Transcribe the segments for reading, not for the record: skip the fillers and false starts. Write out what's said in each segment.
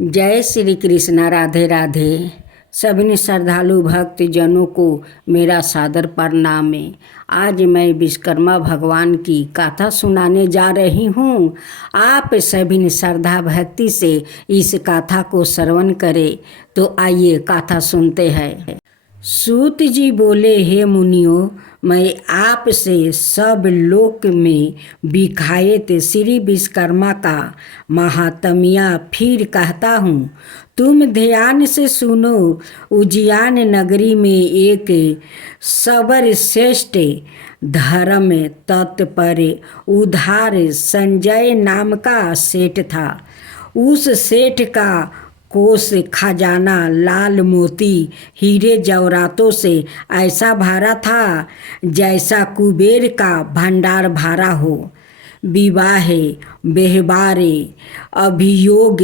जय श्री कृष्णा। राधे राधे। सभी श्रद्धालु भक्त जनों को मेरा सादर प्रणाम है। आज मैं विश्वकर्मा भगवान की कथा सुनाने जा रही हूँ। आप सभी श्रद्धा भक्ति से इस कथा को श्रवण करें। तो आइए कथा सुनते हैं। सूत जी बोले, हे मुनियों, मैं आपसे सब लोक में विख्यात श्री विश्वकर्मा का महात्म्य फिर कहता हूँ। तुम ध्यान से सुनो। उज्जैन नगरी में एक सबर श्रेष्ठ धर्म तत्पर उदार संजय नाम का सेठ था। उस सेठ का कोष खजाना लाल मोती हीरे जवाहरातों से ऐसा भरा था जैसा कुबेर का भंडार भरा हो। विवाह, व्यवहारे, अभियोग,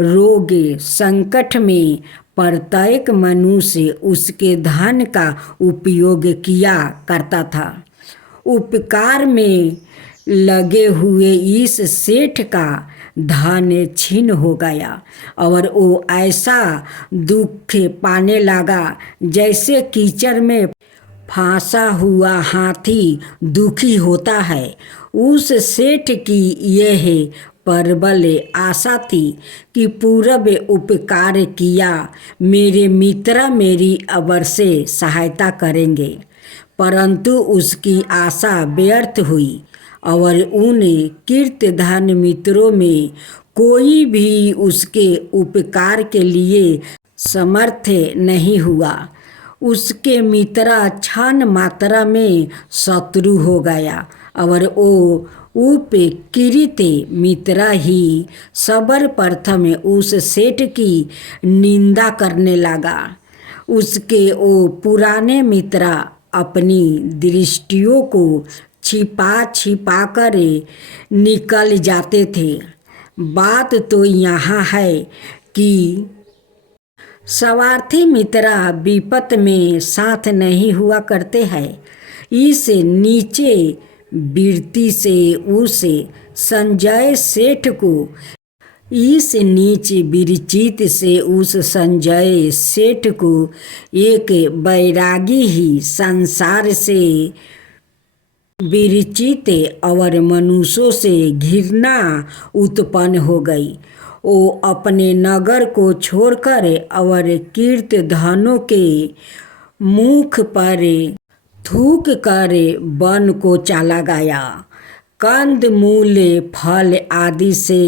रोग, संकट में प्रत्येक मनुष्य उसके धन का उपयोग किया करता था। उपकार में लगे हुए इस सेठ का धन छीन हो गया और वो ऐसा दुख पाने लगा जैसे कीचड़ में फंसा हुआ हाथी दुखी होता है। उस सेठ की यह प्रबल आशा थी कि पूर्व उपकार किया मेरे मित्र मेरी अवश्य सहायता करेंगे, परंतु उसकी आशा व्यर्थ हुई और उन कीर्तिधन मित्रों में कोई भी उसके उपकार के लिए समर्थ नहीं हुआ। उसके मित्र क्षण मात्रा में शत्रु हो गया और वो उपकृत मित्र ही सर्वप्रथम उस सेठ की निंदा करने लगा। उसके वो पुराने मित्र अपनी दृष्टियों को छिपा छिपा कर निकल जाते थे। बात तो यहाँ है कि स्वार्थी मित्र विपत में साथ नहीं हुआ करते हैं। इस नीचे वृत्ति से उस संजय सेठ को एक बैरागी ही संसार से विरचित और मनुष्यों से घृणा उत्पन्न हो गई। वो अपने नगर को छोड़कर और कीर्तिधनों के मुख पर थूक कर वन को चला गया। कंद मूल फल आदि से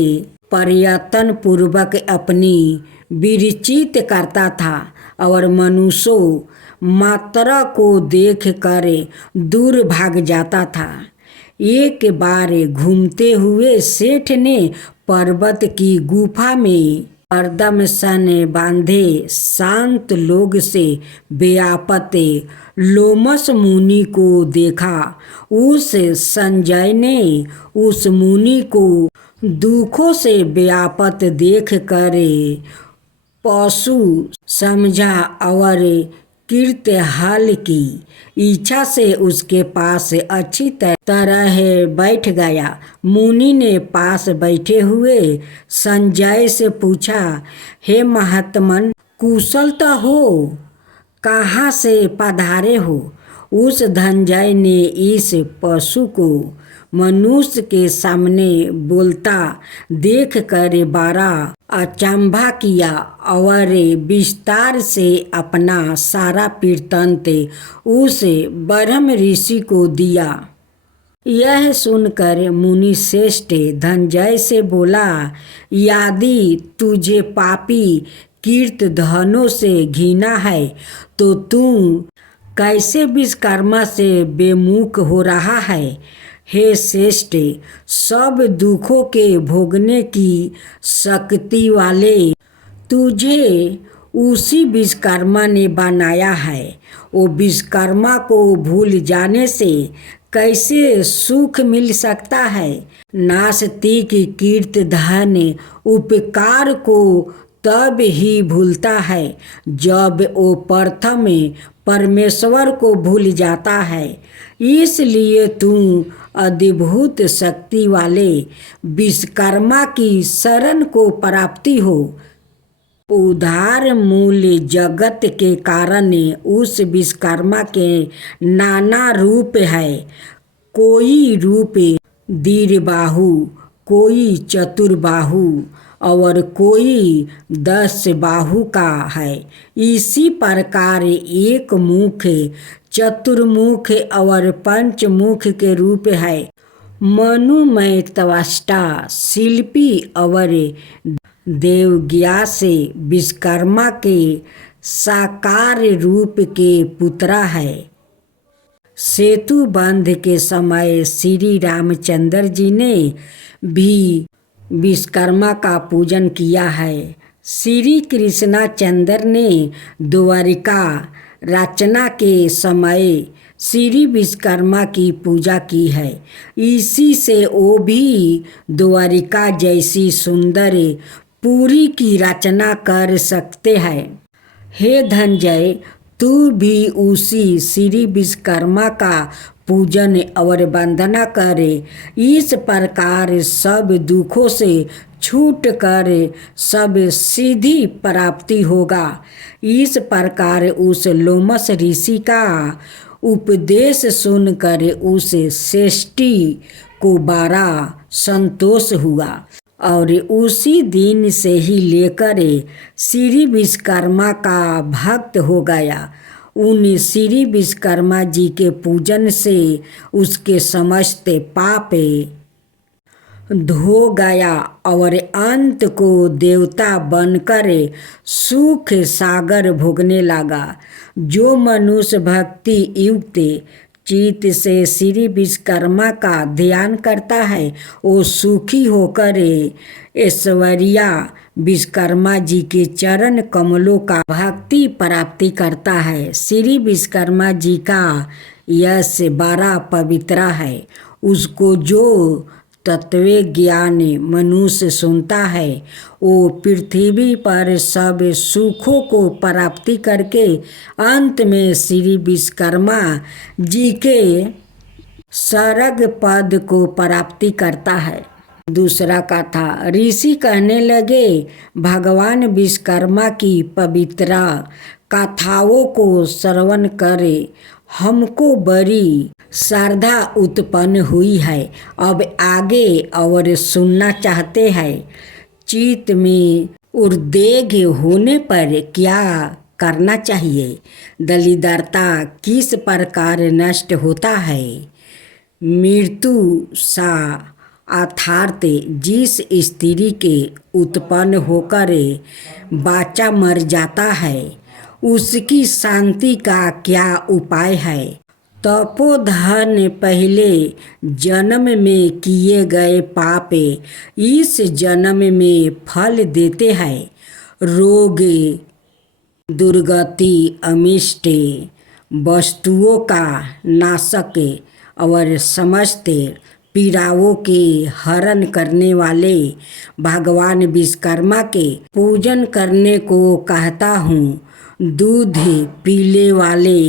प्रयत्न पूर्वक अपनी विरचित करता था और मनुष्यों मात्रा को देख कर दूर भाग जाता था। एक बार घूमते हुए सेठ ने पर्वत की गुफा में हरदम सन बांधे शांत लोग से व्यापत लोमस मुनि को देखा। उस संजय ने उस मुनि को दुखों से व्यापत देख कर पशु समझा और कीर्तिहाल की इच्छा से उसके पास अच्छी तरह बैठ गया। मुनि ने पास बैठे हुए संजय से पूछा, हे महात्मन, कुशल तो हो, कहाँ से पधारे हो? उस धनंजय ने इस पशु को मनुष्य के सामने बोलता देख कर बड़ा अचंभा किया और विस्तार से अपना सारा वृत्तांत उस ब्रह्म ऋषि को दिया। यह सुनकर मुनि श्रेष्ठ धनंजय से बोला, यदि तुझे पापी कीर्तिधनों से घृणा है तो तू कैसे विश्वकर्मा से बेमुख हो रहा है? हे श्रेष्ठ, सब दुखों के भोगने की शक्ति वाले तुझे उसी विश्वकर्मा ने बनाया है। वो विश्वकर्मा को भूल जाने से कैसे सुख मिल सकता है? नास्तिक कीर्तिधन उपकार को तब ही भूलता है जब वो प्रथम परमेश्वर को भूल जाता है। इसलिए तू अद्भुत शक्ति वाले विश्वकर्मा की शरण को प्राप्ति हो। उधार मूल्य जगत के कारण उस विश्वकर्मा के नाना रूप है। कोई रूप दीर्घबाहु, कोई चतुर्बाहु और कोई 10 बाहु का है। इसी प्रकार एक मुख, चतुर्मुख और पंचमुख के रूप है। मनुमय त्वष्टा, शिल्पी और देवज्ञा से विश्वकर्मा के साकार रूप के पुत्रा है। सेतु बंध के समय श्री रामचंद्र जी ने भी विश्वकर्मा का पूजन किया है। श्री कृष्णचंद्र ने द्वारिका रचना के समय श्री विश्वकर्मा की पूजा की है। इसी से वो भी द्वारिका जैसी सुंदर पुरी की रचना कर सकते हैं। हे धनंजय, तू भी उसी श्री विश्वकर्मा का पूजन और वंदना करे। इस प्रकार सब दुखों से छूट कर सब सिद्धि प्राप्ति होगा। इस प्रकार उस लोमस ऋषि का उपदेश सुनकर उस श्रेष्ठी को बड़ा संतोष हुआ और उसी दिन से ही लेकर श्री विश्वकर्मा का भक्त हो गया। उन श्री विश्वकर्मा जी के पूजन से उसके समस्त पाप धो गया और अंत को देवता बनकर सुख सागर भोगने लगा। जो मनुष्य भक्ति युक्त चित्त से श्री विश्वकर्मा का ध्यान करता है वो सुखी होकर ऐश्वर्या विश्वकर्मा जी के चरण कमलों का भक्ति प्राप्ति करता है। श्री विश्वकर्मा जी का यश बड़ा पवित्र है। उसको जो तत्व ज्ञान मनुष्य सुनता है वो पृथ्वी पर सब सुखों को प्राप्ति करके अंत में श्री विश्वकर्मा जी के स्वर्ग पद को प्राप्ति करता है। दूसरा कथा। ऋषि कहने लगे, भगवान विश्वकर्मा की पवित्र कथाओं को श्रवण करे हमको बड़ी श्रद्धा उत्पन्न हुई है। अब आगे और सुनना चाहते हैं। चित्त में उद्वेग होने पर क्या करना चाहिए? दलिद्रता किस प्रकार नष्ट होता है? मृत्यु सा अर्थात जिस स्त्री के उत्पन्न होकर बच्चा मर जाता है उसकी शांति का क्या उपाय है? तपोधन पहले जन्म में किए गए पाप इस जन्म में फल देते हैं। रोग, दुर्गति, अमिष्ट वस्तुओं का नाशक और समस्त पीड़ाओं के हरण करने वाले भगवान विश्वकर्मा के पूजन करने को कहता हूँ। दूध पीने वाले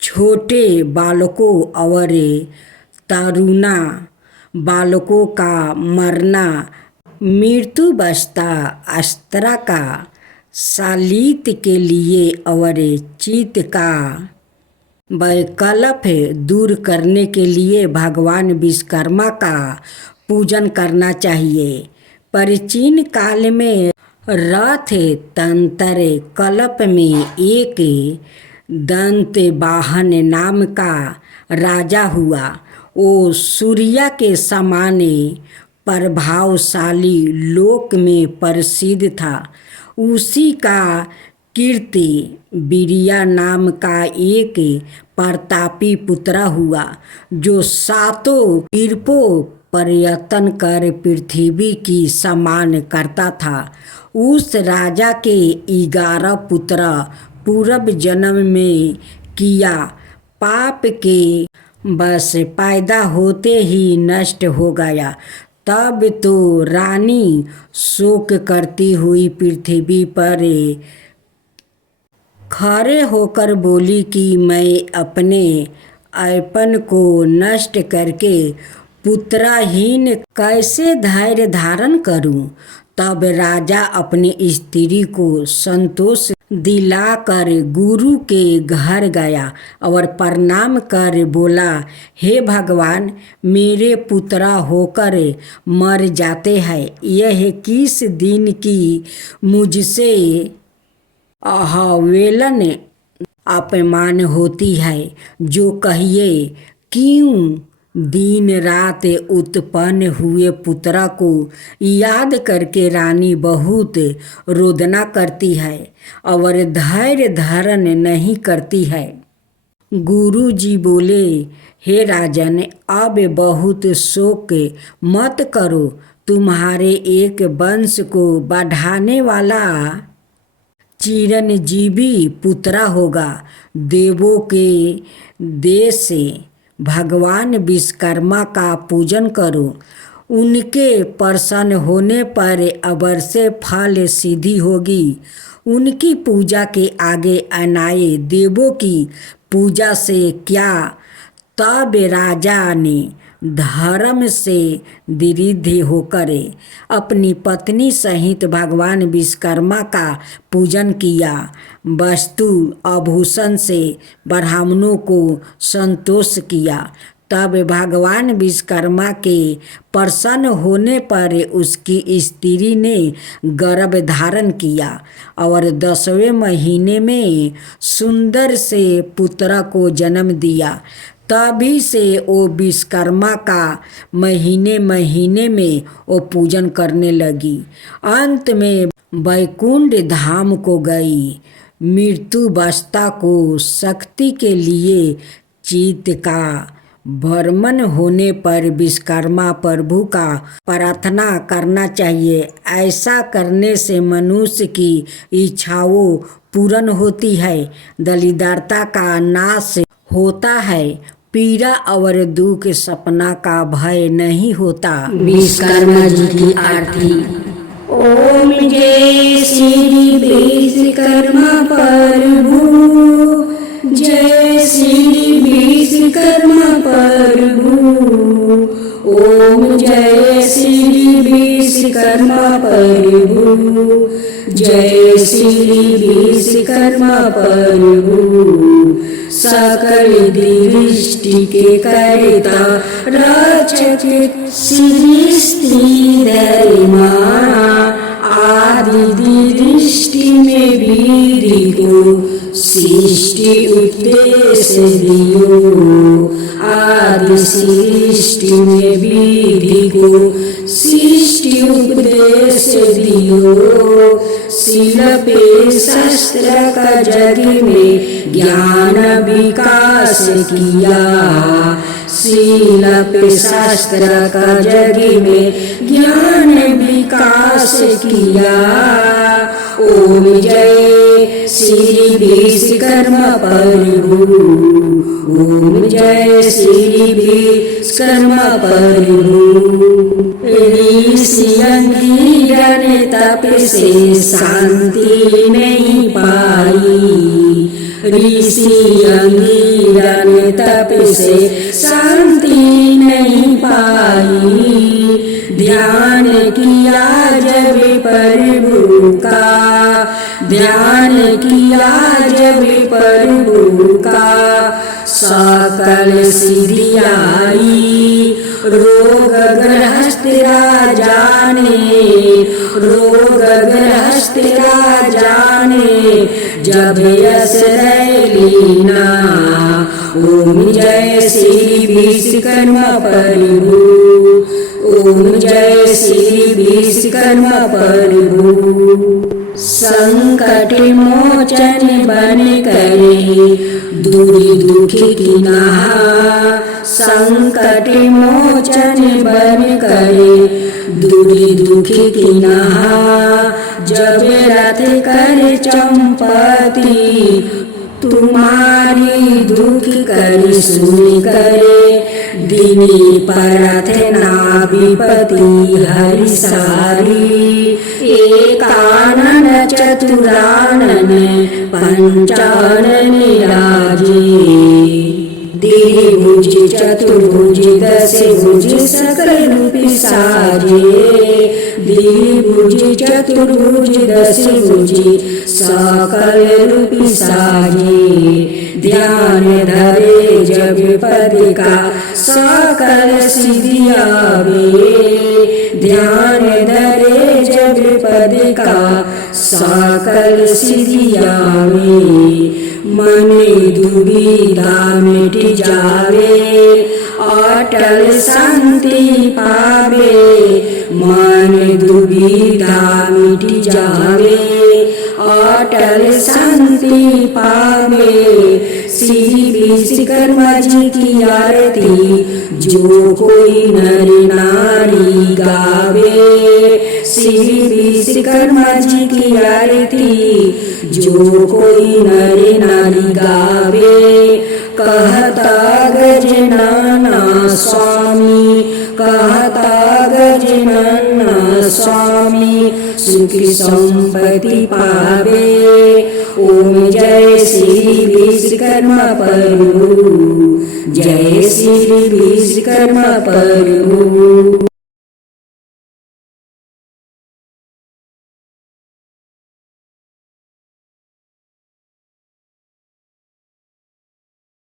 छोटे बालकों और तरुणा बालकों का मरना, मृत्युवस्था अस्त्रा का शालित के लिए और चित्त का वैकल्प दूर करने के लिए भगवान विश्वकर्मा का पूजन करना चाहिए। प्राचीन काल में रथ तंत्र कल्प में एक दंत वाहन नाम का राजा हुआ। वो सूर्य के समान प्रभावशाली लोक में प्रसिद्ध था। उसी का कीर्ति वीरिया नाम का एक प्रतापी पुत्र हुआ जो सातों तीरों पर्यटन कर पृथ्वी की समान करता था। उस राजा के 11 पुत्र पूर्व जन्म में किया पाप के बस पैदा होते ही नष्ट हो गया। तब तो रानी शोक करती हुई पृथ्वी पर खड़े होकर बोली कि मैं अपने अर्पण को नष्ट करके पुत्रहीन कैसे धैर्य धारण करूं? तब राजा अपनी स्त्री को संतोष दिलाकर गुरु के घर गया और प्रणाम कर बोला, हे भगवान, मेरे पुत्रा होकर मर जाते हैं। यह किस दिन की मुझसे अवहेलन अपमान होती है। जो कहिए, क्यों दिन रात उत्पन्न हुए पुत्रा को याद करके रानी बहुत रोदना करती है और धैर्य धारण नहीं करती है। गुरु जी बोले, हे राजन, अब बहुत शोक मत करो। तुम्हारे एक वंश को बढ़ाने वाला चिरंजीवी पुत्रा होगा। देवों के देश से भगवान विश्वकर्मा का पूजन करो। उनके प्रसन्न होने पर अवश्य फल सिद्धि होगी। उनकी पूजा के आगे अनाए देवों की पूजा से क्या। तब राजा ने धर्म से दृढ़ होकर अपनी पत्नी सहित भगवान विश्वकर्मा का पूजन किया। वस्तु आभूषण से ब्राह्मणों को संतोष किया। तब भगवान विश्वकर्मा के प्रसन्न होने पर उसकी स्त्री ने गर्भ धारण किया और 10वें महीने में सुंदर से पुत्र को जन्म दिया। तभी से वो विश्वकर्मा का महीने महीने में वो पूजन करने लगी। अंत में वैकुंठ धाम को गई। मृत्युवस्था को शक्ति के लिए चित्त का भ्रमण होने पर विश्वकर्मा प्रभु का प्रार्थना करना चाहिए। ऐसा करने से मनुष्य की इच्छाओं पूर्ण होती है, दरिद्रता का नाश होता है, पीड़ा और दुख सपना का भय नहीं होता। विश्वकर्मा जी की आरती। ओम जय श्री विश्वकर्मा प्रभु, जय श्री विश्वकर्मा प्रभु। ओम जय श्री विश्वकर्मा प्रभु, जय श्री विश्वकर्मा प्रभु। सकल दृष्टि के कर्ता रक्षक सृष्टि धर्मा, आदि दृष्टि में वीर को सृष्टि उपदेश दियो। आदि सृष्टि में वीर को सृष्टि उपदेश दियो। शिल्प शास्त्र का जग में ज्ञान विकास किया। शिल्प शास्त्र का जग में ज्ञान विकास किया। ओम जय श्री विश्वकर्मा प्रभु, ओम जय श्री विश्वकर्मा प्रभु। ऋषि अंगिरा ने तप से शांति नहीं पाई। ऋषि अंगिरा ने तप से शांति नहीं पाई। ध्यान किया जब प्रभु का, ध्यान किया जब प्रभु का, सकल सिद्धि आई। रोग ग्रस्त राजा ने, रोग ग्रस्त राजा ने जब यश लीना। ओम जय श्री विश्वकर्मा प्रभु, ओम जय श्री विश्वकर्मा प्रभु। संकट मोचन बन करे दूर दुख की नाहा। संकट मोचन बन करे दूर दुख की नाहा। जब रथ कर चंपती तुम्हारी दुख कर सुन करे। दिनी प्रार्थना विपति हरि सारी। एकानन चतुरानन पंचानन राजे। द्विभुज चतुर्भुज दस भुज सकल रूप साजे द्विभुज चतुर्भुज दस भुज सकल रूप साजे ध्यान धरे जब पद का सकल सिद्धि आवे ध्यान धरे जब पद का सकल सिद्धि आवे मन दुविधा मिट जावे अटल शांति पावे मन दुविधा मिट जावे अटल शांति पावे श्री विश्वकर्मा जी की आरती जो कोई नर नारी गावे श्री विश्वकर्मा जी की आरती जो कोई नर नारी गावे कहता गजनाना स्वामी कहता गजनाना स्वामी सुख संपत्ति पावे ओम जय श्री विश्वकर्मा प्रभु जय श्री विश्वकर्मा प्रभु।